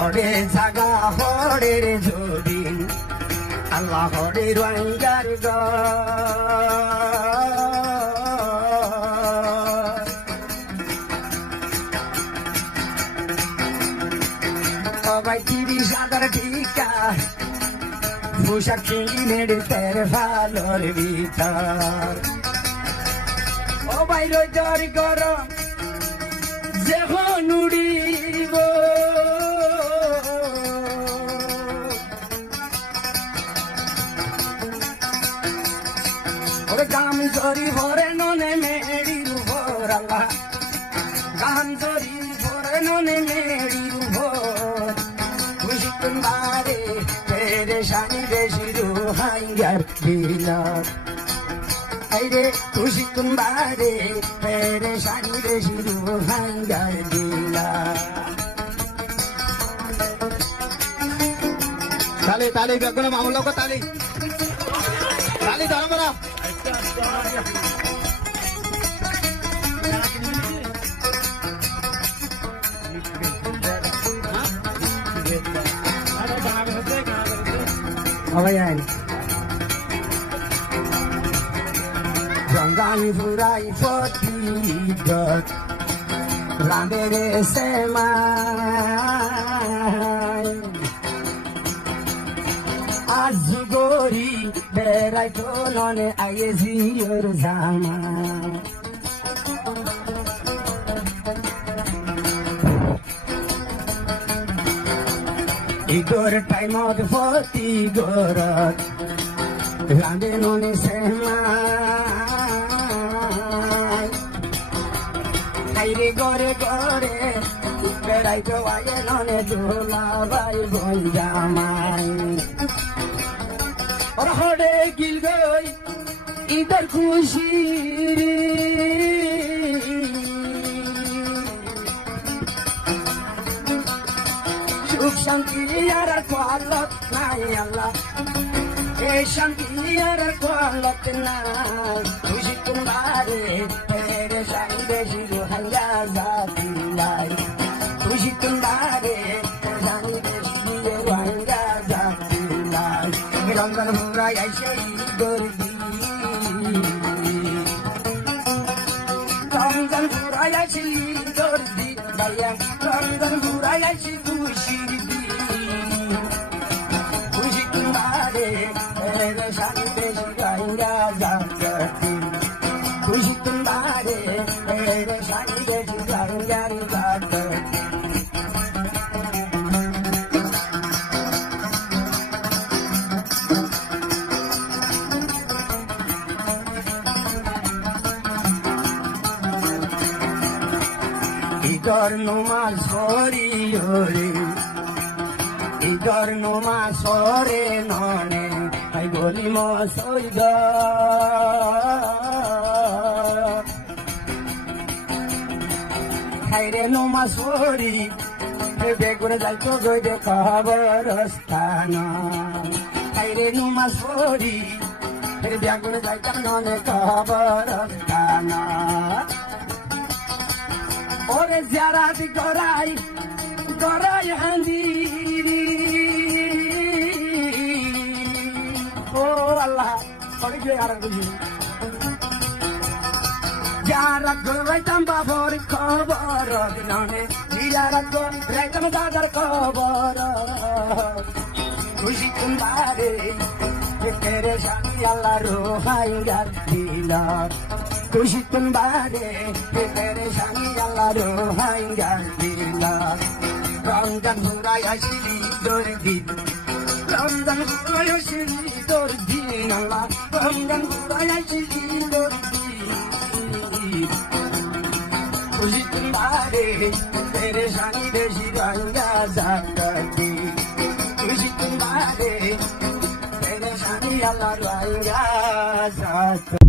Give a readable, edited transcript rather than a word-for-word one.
হরে জাগা হরের যদি আল্লাহ হরে রঙ্গার সবাই 30,000 টিকা পোশাক কিনের তের ভালোর ভিতর ও ভাই রোজর গরম যখন উড়িব ওরে গাম জরি ভরে ননে মেরির ভোর আল্লাহ গাম জরি ভরে ননে মেরির ভোর খুশি তোমারে পেরেশানি বেশি রুহাইয়ার দিলার আইরে খুশি তোমারে পেরেশানি বেশি রুহাইয়ার দিলার তালি তালি বেগুন মামুল লোক তালি তালি ধরো বড় Rangani furai foti dot Rambere semai Azugori berai tonone ayezi yor zaman Igor time of the 40 gorot Rande none semai Aire gore gore Berai to aye none dula bai bonjamai Or hode gil goi idhar khushi Sukh shanti yara kwalat nai Allah Shanti yara kwalat nai Khushi tumhare pereshani beshi ruhaya zati lai Khushi tumhare pereshani beshi ruhaya zati lai Rangan hurai aise gordi Rangan hurai aise gordi Bayam rangan hurai aise khushi Khushi tumhare pereshani beshi ruhaya zati Khushi tumhare pereshani beshi ruhaya zati Igor numa sori ore Igor numa sore none Ai goli mo soiga Haire numa sori Begur jaito goi de kabarastana Haire numa sori Begur jaita none kabarastana Ore ziyarat gorai handiri Oh Allah Ore ziyarat gorai Ziyarat gorai tamba for khabar nane Ziyarat gorai tamba dadar khabar Khushi tumhare pereshani Allah rohaigar dilar Khushi tumhare pereshani Allah rohaigar dilar Rangan hurai aise dordi Rangan hurai aise dordi Allah Rangan hurai aise dordi Khushi tumhare pereshani beshi ranga zakati Khushi tumhare pereshani Allah ranga zakati